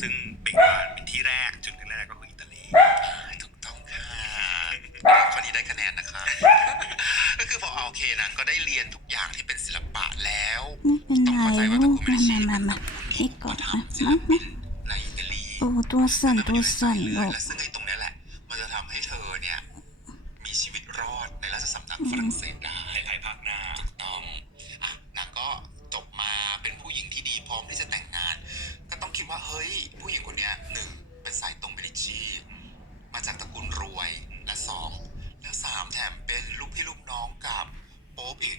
ซึ่งเป็นว่าเป็นที่แรกจุดแรกๆก็คืออิตาลีถูกต้องค่ะข้อนี้ได้คะแนนนะคะ ก็คือพอเอาโอเคนะก็ได้เรียนทุกอย่างที่เป็นศิลปะแล้วไม่เป็นไรลูกมามามามาให้กอดนะมามาในอิตาลีโอ้ตัวสั่นตัวสั่นลูกและซึ่งไอ้ตรงเนี้ยแหละ มันจะทำให้เธอเนี่ยมีชีวิตรอดในราชสำนักฝรั่งเศสได้ในภายภาคหน้าถูกต้องอะนางก็จบมาเป็นผู้หญิงที่ดีพร้อมที่จะแต่ง้องกับโป๊ปอีก